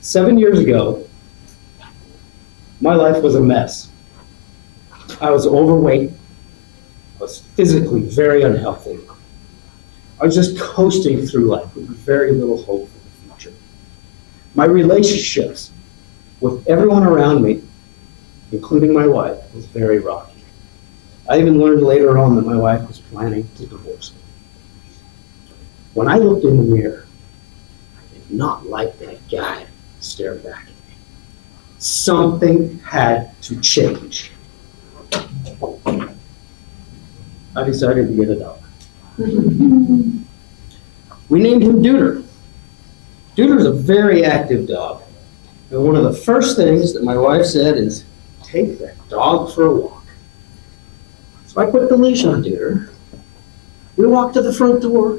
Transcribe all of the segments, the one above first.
7 years ago, my life was a mess. I was overweight. I was physically very unhealthy. I was just coasting through life with very little hope for the future. My relationships with everyone around me, including my wife, was very rocky. I even learned later on that my wife was planning to divorce me. When I looked in the mirror, I did not like that guy staring back at me. Something had to change. I decided to get a dog. We named him Deuter. Deuter's a very active dog. And one of the first things that my wife said is, take that dog for a walk. So I put the leash on Deuter. We walked to the front door.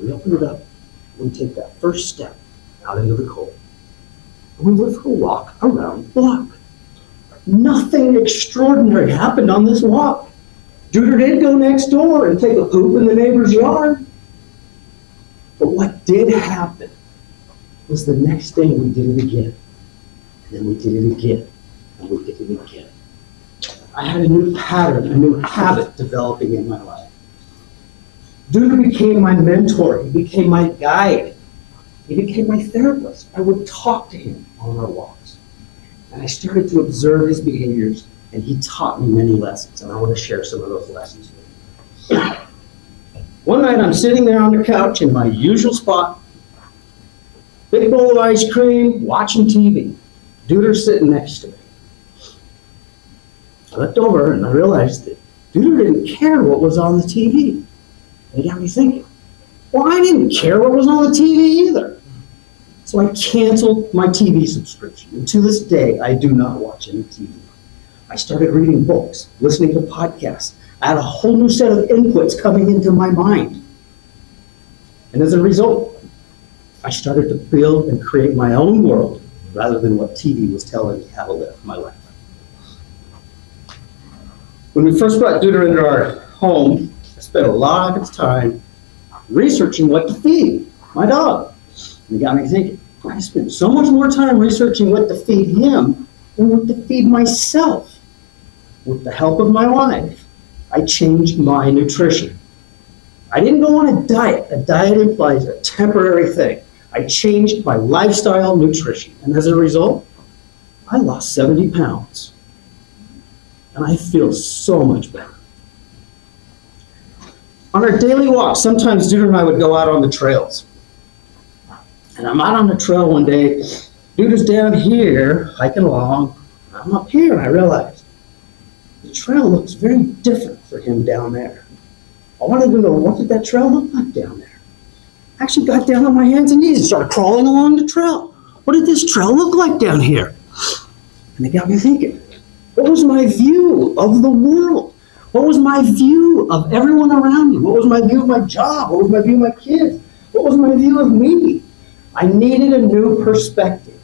We opened it up. We take that first step out into the cold. And we went for a walk around the block. Nothing extraordinary happened on this walk. Deuter did go next door and take a poop in the neighbor's yard. But what did happen was the next day we did it again. And then we did it again. And we did it again. I had a new pattern, a new habit developing in my life. Deuter became my mentor. He became my guide. He became my therapist. I would talk to him on our walks. And I started to observe his behaviors, and he taught me many lessons, and I want to share some of those lessons with you. One night I'm sitting there on the couch in my usual spot, big bowl of ice cream, watching TV. Deuter's sitting next to me. I looked over and I realized that Deuter didn't care what was on the TV. It got me thinking, well, I didn't care what was on the TV either. So I canceled my TV subscription. And to this day, I do not watch any TV. I started reading books, listening to podcasts. I had a whole new set of inputs coming into my mind. And as a result, I started to build and create my own world rather than what TV was telling me how to live my life. When we first brought Deuter into our home, I spent a lot of time researching what to feed my dog. And it got me thinking, I spent so much more time researching what to feed him than what to feed myself. With the help of my wife, I changed my nutrition. I didn't go on a diet. A diet implies a temporary thing. I changed my lifestyle nutrition. And as a result, I lost 70 pounds. And I feel so much better. On our daily walks, sometimes Deuter and I would go out on the trails. And I'm out on the trail one day. Deuter's down here, hiking along. I'm up here, and I realized the trail looks very different for him down there. I wanted to know, what did that trail look like down there? I actually got down on my hands and knees and started crawling along the trail. What did this trail look like down here? And it got me thinking, what was my view of the world? What was my view of everyone around me? What was my view of my job? What was my view of my kids? What was my view of me? I needed a new perspective.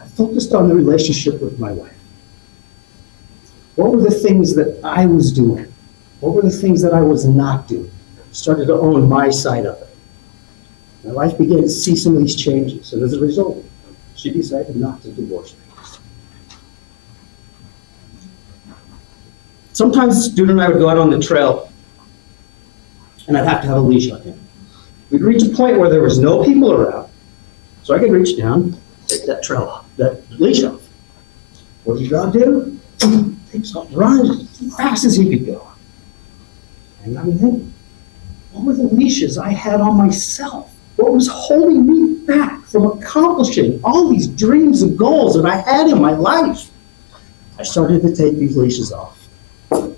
I focused on the relationship with my wife. What were the things that I was doing? What were the things that I was not doing? I started to own my side of it. My wife began to see some of these changes, and as a result, she decided not to divorce me. Sometimes Deuter and I would go out on the trail, and I'd have to have a leash on him. We'd reach a point where there was no people around, so I could reach down, take that trail off, that leash off. What did the dog do? Takes off, runs as fast as he could go. And got me thinking, what were the leashes I had on myself? What was holding me back from accomplishing all these dreams and goals that I had in my life? I started to take these leashes off. And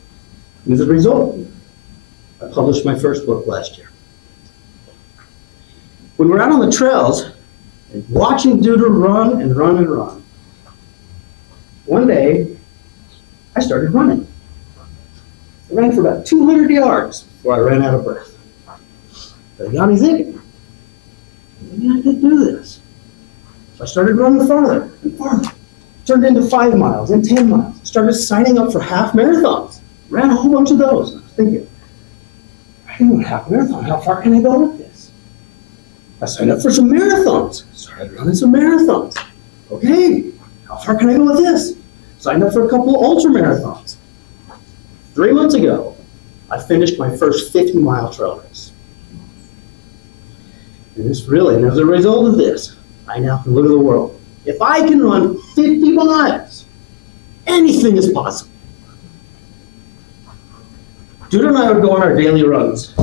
as a result, I published my first book last year. When we're out on the trails, and watching Deuter run and run and run, one day, I started running. I ran for about 200 yards before I ran out of breath. But it got me thinking, maybe I could do this. So I started running farther and farther. Turned into 5 miles and 10 miles. Started signing up for half marathons. Ran a whole bunch of those. I was thinking, I can do a half marathon. How far can I go with this? I signed up for some marathons. Started running some marathons. Okay, how far can I go with this? Signed up for a couple of ultra marathons. 3 months ago, I finished my first 50-mile trail race. And as a result of this, I now can look at the world. If I can run 50 miles, anything is possible. Judah and I would go on our daily runs.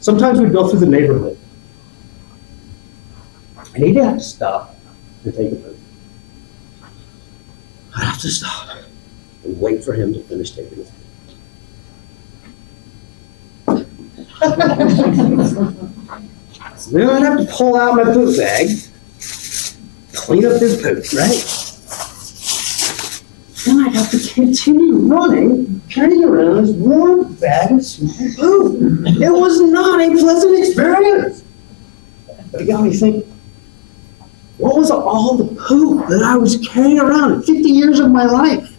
Sometimes we'd go through the neighborhood. And he'd have to stop and take a poop. I'd have to stop and wait for him to finish taking his poop. So then I'd have to pull out my poop bag, clean up his poop, right? Then I'd have to continue running, carrying around this warm bag of small poop. It was not a pleasant experience. But it got me thinking, what was all the poop that I was carrying around in 50 years of my life?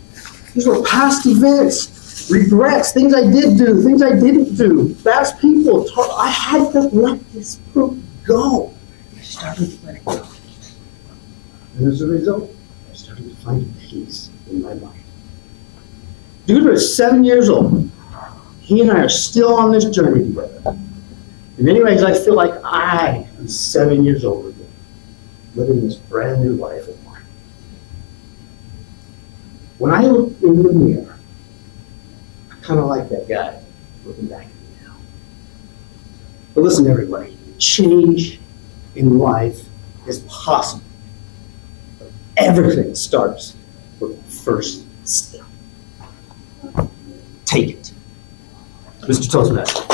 These were past events, regrets, things I did do, things I didn't do, past people. I had to let this poop go. I started to let it go. And as a result, I started to find peace in my life. Dude is 7 years old. He and I are still on this journey together. In many ways, I feel like I am 7 years old again, living this brand new life of mine. When I look in the mirror, I kind of like that guy looking back at me now. But listen, everybody, change in life is possible. But everything starts with the first step. Take it. Mr. Toastmaster.